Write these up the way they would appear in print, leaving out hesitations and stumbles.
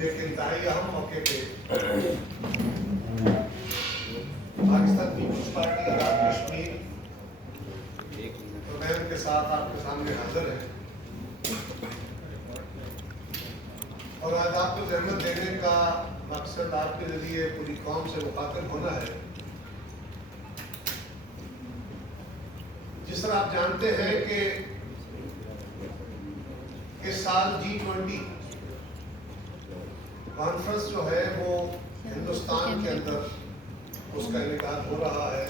ایک انتہائی اہم موقع پہ پاکستان پیپلز پارٹی آزاد کشمیر تو میں ان کے ساتھ آپ کے سامنے حاضر ہے اور آج آپ کو زحمت دینے کا مقصد آپ کے ذریعے پوری قوم سے مخاطب ہونا ہے۔ جس طرح آپ جانتے ہیں کہ اس سال G20 کانفرنس جو ہے وہ ہندوستان کے اندر اس کا انعقاد ہو رہا ہے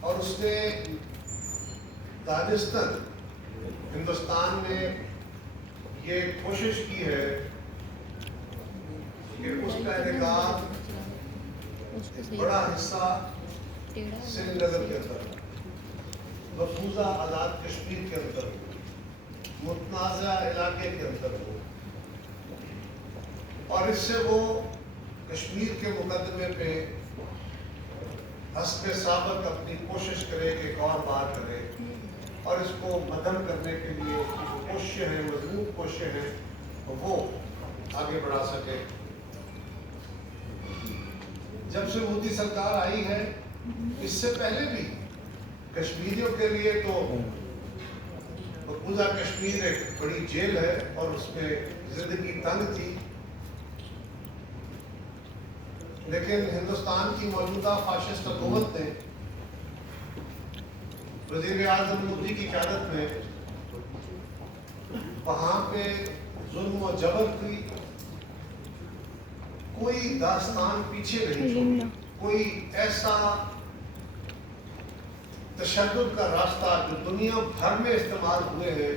اور اس نے دانستاً ہندوستان نے یہ کوشش کی ہے کہ اس کا انعقاد بڑا حصہ سری نگر کے اندر مفروضہ آزاد کشمیر کے اندر ہو، متنازع علاقے کے اندر ہو، اور اس سے وہ کشمیر کے مقدمے پہ حسب سابق اپنی کوشش کرے کہ ایک اور بار کرے اور اس کو مدھم کرنے کے لیے کوششیں ہیں، مضبوط کوششیں ہیں، وہ آگے بڑھا سکے۔ جب سے مودی سرکار آئی ہے، اس سے پہلے بھی کشمیریوں کے لیے تو مقبوضہ کشمیر ایک بڑی جیل ہے اور اس میں زندگی تنگ تھی، لیکن ہندوستان کی موجودہ فاشسٹ حکومت نے وزیر اعظم مودی کی قیادت میں وہاں پہ ظلم و جبر کی کوئی داستان پیچھے نہیں چھوڑی، کوئی ایسا تشدد کا راستہ جو دنیا بھر میں استعمال ہوئے ہیں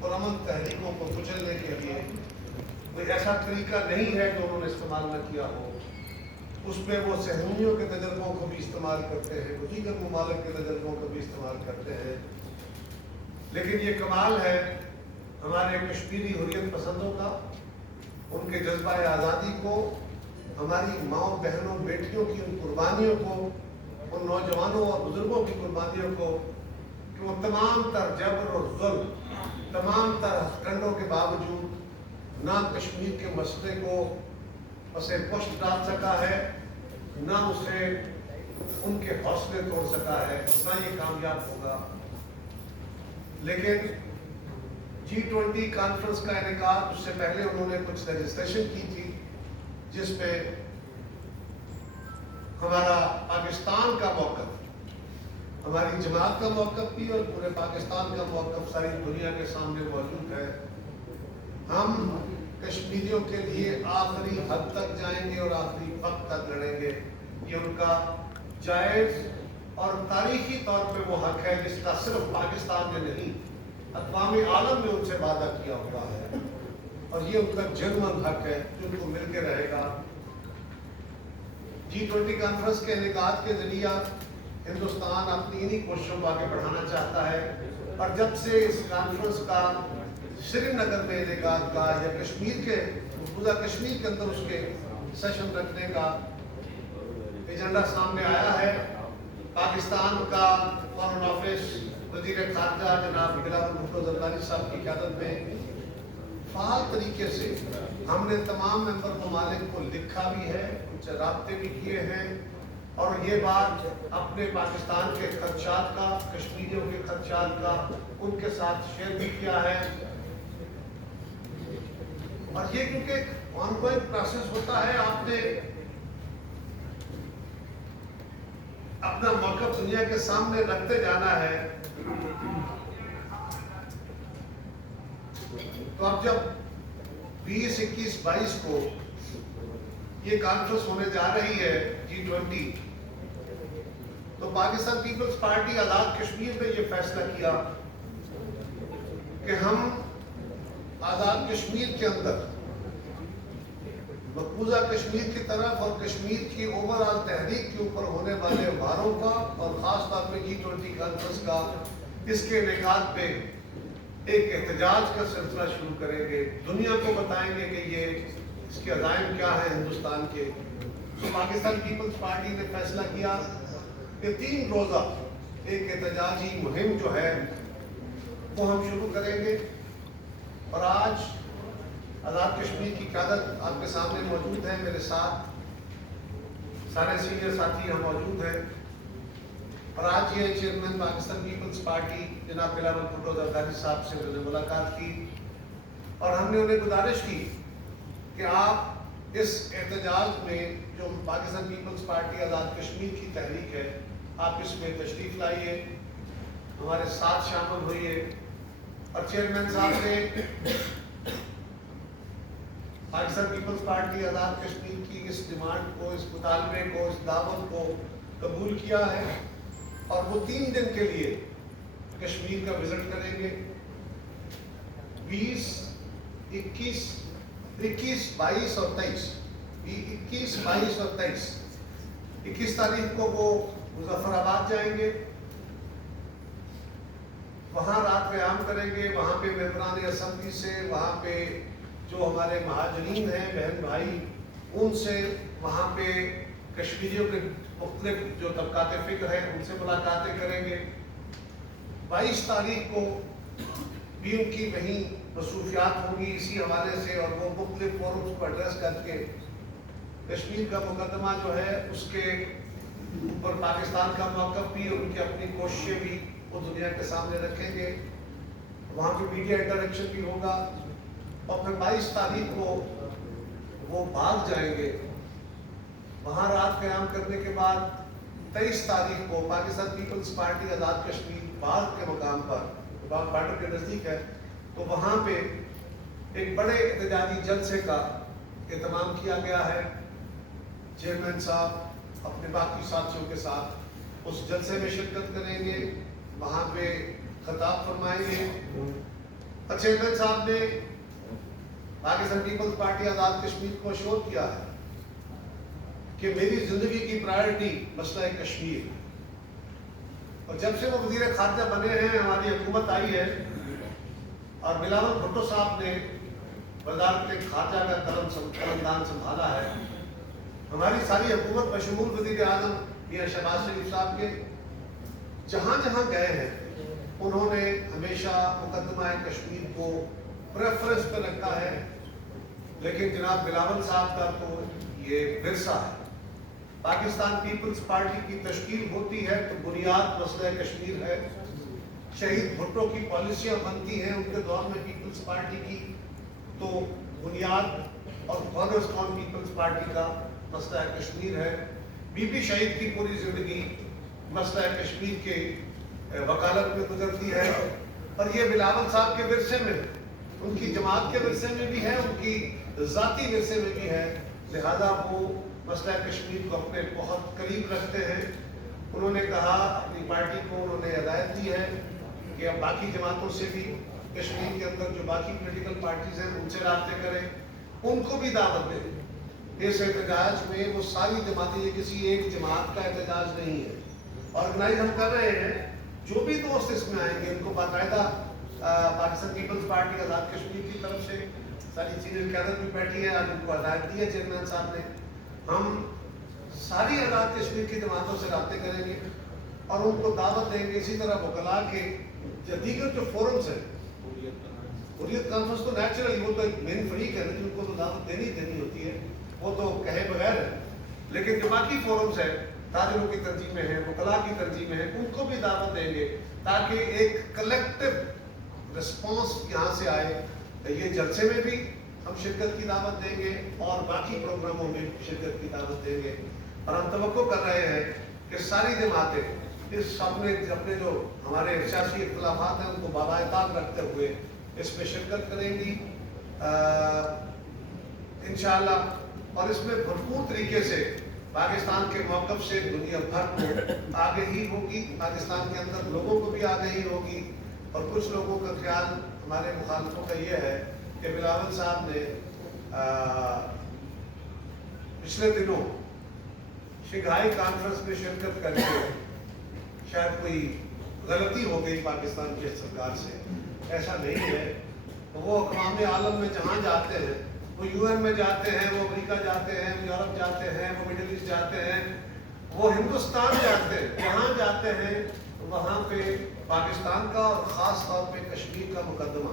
پرامن تحریکوں کو کچلنے کے لیے، کوئی ایسا طریقہ نہیں ہے جو انہوں نے استعمال نہ کیا ہو۔ اس میں وہ صہیونیوں کے تجربوں کو بھی استعمال کرتے ہیں، وہ دیگر ممالک کے تجربوں کو بھی استعمال کرتے ہیں، لیکن یہ کمال ہے ہمارے کشمیری حریت پسندوں کا، ان کے جذبہ آزادی کو، ہماری ماؤں بہنوں بیٹیوں کی ان قربانیوں کو، ان نوجوانوں اور بزرگوں کی قربانیوں کو، کہ وہ تمام تر جبر اور ظلم، تمام تر ہتھکنڈوں کے باوجود نہ کشمیر کے مسئلے کو اسے پشت ڈال سکا ہے، نہ اسے ان کے حوصلے توڑ سکا ہے، نہ یہ کامیاب ہوگا۔ لیکن G20 کانفرنس کا انعقاد اس سے پہلے انہوں نے کچھ رجسٹریشن کی تھی، جس پہ ہمارا پاکستان کا موقف، ہماری جماعت کا موقف بھی اور پورے پاکستان کا موقف ساری دنیا کے سامنے موجود ہے۔ ہم کشمیریوں کے لیے آخری حد تک جائیں گے اور آخری وقت تک لڑیں گے، یہ ان کا جائز اور تاریخی طور پہ وہ حق ہے جس کا صرف پاکستان نے نہیں، اقوام عالم نے ان سے وعدہ کیا ہوا ہے، اور یہ ان کا جنون حق ہے جو ان کو مل کے رہے گا۔ G20 کانفرنس کے انعقاد کے ذریعہ ہندوستان اپنی انہی کوششوں کو آگے بڑھانا چاہتا ہے، اور جب سے اس کانفرنس کا سری نگر میں انعقاد کا یا کشمیر کے مقبوضہ کشمیر کے اندر اس کے سیشن رکھنے کا ایجنڈا سامنے آیا ہے، پاکستان کا فارن آفس وزیر خارجہ جناب بلاول بھٹو زرداری صاحب کی قیادت میں فعال طریقے سے ہم نے تمام ممبر ممالک کو لکھا بھی ہے، کچھ رابطے بھی کیے ہیں، اور یہ بات اپنے پاکستان کے خدشات کا، کشمیریوں کے خدشات کا ان کے ساتھ شیئر بھی کیا ہے۔ اور یہ کیونکہ ایک آن گوئنگ پروسیس ہوتا ہے، آپ نے اپنا موقف دنیا کے سامنے رکھتے جانا ہے۔ تو اب جب 20، 21، 22 کو یہ کانفرنس ہونے جا رہی ہے G20، تو پاکستان پیپلز پارٹی آزاد کشمیر نے یہ فیصلہ کیا کہ ہم آزاد کشمیر کے اندر مقبوضہ کشمیر کی طرف اور کشمیر کی اوورآل تحریک کے اوپر ہونے والے واروں کا، اور خاص طور پہ G20 کانفرنس کا اس کے انعقاد پہ ایک احتجاج کا سلسلہ شروع کریں گے، دنیا کو بتائیں گے کہ یہ اس کے عزائم کیا ہیں ہندوستان کے۔ تو پاکستان پیپلز پارٹی نے فیصلہ کیا کہ 3 روزہ ایک احتجاجی مہم جو ہے وہ ہم شروع کریں گے، اور آج آزاد کشمیر کی قیادت آپ کے سامنے موجود ہے، میرے ساتھ سارے سینئر ساتھی یہاں موجود ہیں، اور آج یہ چیئرمین پاکستان پیپلز پارٹی جناب بلاول بھٹو زرداری صاحب سے انہوں نے ملاقات کی، اور ہم نے انہیں گزارش کی کہ آپ اس احتجاج میں جو پاکستان پیپلز پارٹی آزاد کشمیر کی تحریک ہے، آپ اس میں تشریف لائیے، ہمارے ساتھ شامل ہوئیے، اور چیئرمین صاحب نے پاکستان پیپلز پارٹی آزاد کشمیر کی اس ڈیمانڈ کو، اس مطالبے کو، اس دعوت کو قبول کیا ہے، اور وہ 3 دن کے لیے کشمیر کا وزٹ کریں گے۔ 20، 21، 22 اور 23، 21، 22 اور 23۔ 21 تاریخ کو وہ مظفر آباد جائیں گے، وہاں رات قیام کریں گے، وہاں پہ ممبران اسمبلی سے، وہاں پہ جو ہمارے مہاجرین ہیں، بہن بھائی، ان سے، وہاں پہ کشمیریوں کے مختلف جو طبقات فکر ہیں ان سے ملاقاتیں کریں گے۔ 22 تاریخ کو بھی ان کی وہیں مصروفیات ہوں گی اسی حوالے سے، اور وہ مختلف فورمز کو ایڈریس کر کے کشمیر کا مقدمہ جو ہے اس کے اوپر پاکستان کا موقف بھی اور ان کی اپنی کوششیں بھی وہ دنیا کے سامنے رکھیں گے۔ وہاں پہ میڈیا انٹریکشن بھی ہوگا، اور پھر 22 تاریخ کو وہ بھاگ جائیں گے۔ وہاں رات قیام کرنے کے بعد 23 تاریخ کو پاکستان پیپلز پارٹی آزاد کشمیر باغ کے مقام پر، باغ بارڈر کے نزدیک ہے، تو وہاں پہ ایک بڑے احتجاجی جلسے کا اہتمام کیا گیا ہے۔ چیئرمین صاحب اپنے باقی ساتھیوں کے ساتھ اس جلسے میں شرکت کریں گے، وہاں پہ خطاب فرمائیں گے۔ اور چیئرمین صاحب نے پاکستان پیپلز پارٹی آزاد کشمیر کو اشور کیا ہے کہ میری زندگی کی پرائرٹی مسئلہ کشمیر، اور جب سے وہ وزیر خارجہ بنے ہیں، ہماری حکومت آئی ہے، اور بلاول بھٹو صاحب نے وزارت خارجہ کا قلمدان سنبھالا ہے، ہماری ساری حکومت بشمول وزیر اعظم میاں شہباز شریف صاحب کے جہاں جہاں گئے ہیں انہوں نے ہمیشہ مقدمہ کشمیر کو پریفرنس پہ رکھا ہے۔ لیکن جناب بلاول صاحب کا تو یہ ورثہ ہے، پاکستان پیپلز پارٹی کی تشکیل ہوتی ہے تو بنیاد مسئلہ کشمیر ہے، شہید بھٹو کی پالیسیاں بنتی ہیں ان کے دور میں پیپلز پارٹی کی، تو بنیاد اور فادرز کون پیپلز پارٹی کا مسئلہ کشمیر ہے۔ بی بی شہید کی پوری زندگی مسئلہ کشمیر کے وکالت میں گزرتی ہے، اور یہ بلاول صاحب کے ورثے میں، ان کی جماعت کے ورثے میں بھی ہے، ان کی ذاتی ورثے میں بھی ہے، لہذا وہ مسئلہ کشمیر کو اپنے بہت قریب رکھتے ہیں۔ انہوں نے کہا، اپنی پارٹی کو انہوں نے ہدایت دی ہے کہ اب باقی جماعتوں سے بھی کشمیر کے اندر جو باقی پولیٹیکل پارٹیز ہیں ان سے رابطے کریں، ان کو بھی دعوت دیں۔ اس احتجاج میں وہ ساری جماعتیں، یہ کسی ایک جماعت کا احتجاج نہیں ہے، آرگنائز ہم کر رہے ہیں، جو بھی دوست اس میں آئیں گے ان کو باقاعدہ پاکستان پیپلز پارٹی آزاد کشمیر کی طرف سے ساری سینئر قیادت بھی بیٹھی ہے، آج ان کو ہدایت دی ہے چیئرمین صاحب نے، ہم ساری آزاد کشمیر کی جماعتوں سے رابطے کریں گے اور ان کو دعوت دیں گے۔ اسی طرح وکلاء کے دیگر جو فورمز ہیں، حریت کانفرنس تو نیچرل، وہ تو ایک مین فریق ہے جن کو تو دعوت دینی ہوتی ہے، وہ تو کہے بغیر ہے، لیکن جو باقی فورمز ہیں، تاجروں کی تنظیمیں ہیں، وکلاء کی تنظیمیں ہیں، ان کو بھی دعوت دیں گے تاکہ ایک کلیکٹو رسپانس یہاں سے آئے۔ یہ جلسے میں بھی ہم شرکت کی دعوت دیں گے اور باقی پروگراموں میں شرکت کی دعوت دیں گے، اور ہم توقع کر رہے ہیں کہ ساری جماعتیں اس اپنے جو ہمارے سیاسی اختلافات ہیں ان کو بالائے رکھتے ہوئے اس میں شرکت کریں گی انشاءاللہ، اور اس میں بھرپور طریقے سے پاکستان کے موقف سے دنیا بھر کو آگہی ہوگی، پاکستان کے اندر لوگوں کو بھی آگہی ہوگی، اور کچھ لوگوں کا خیال ہمارے مخالفوں کا یہ ہے کہ بلاول صاحب نے پچھلے دنوں شنگھائی کانفرنس میں شرکت کر کے شاید کوئی غلطی ہو گئی پاکستان کی سرکار سے، ایسا نہیں ہے۔ وہ اقوام عالم میں جہاں جاتے ہیں، وہ یو این میں جاتے ہیں، وہ امریکہ جاتے ہیں، وہ یورپ جاتے ہیں، وہ مڈل ایسٹ جاتے ہیں، وہ ہندوستان جاتے ہیں، جہاں جاتے ہیں وہاں پہ پاکستان کا اور خاص طور پہ کشمیر کا مقدمہ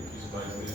21-22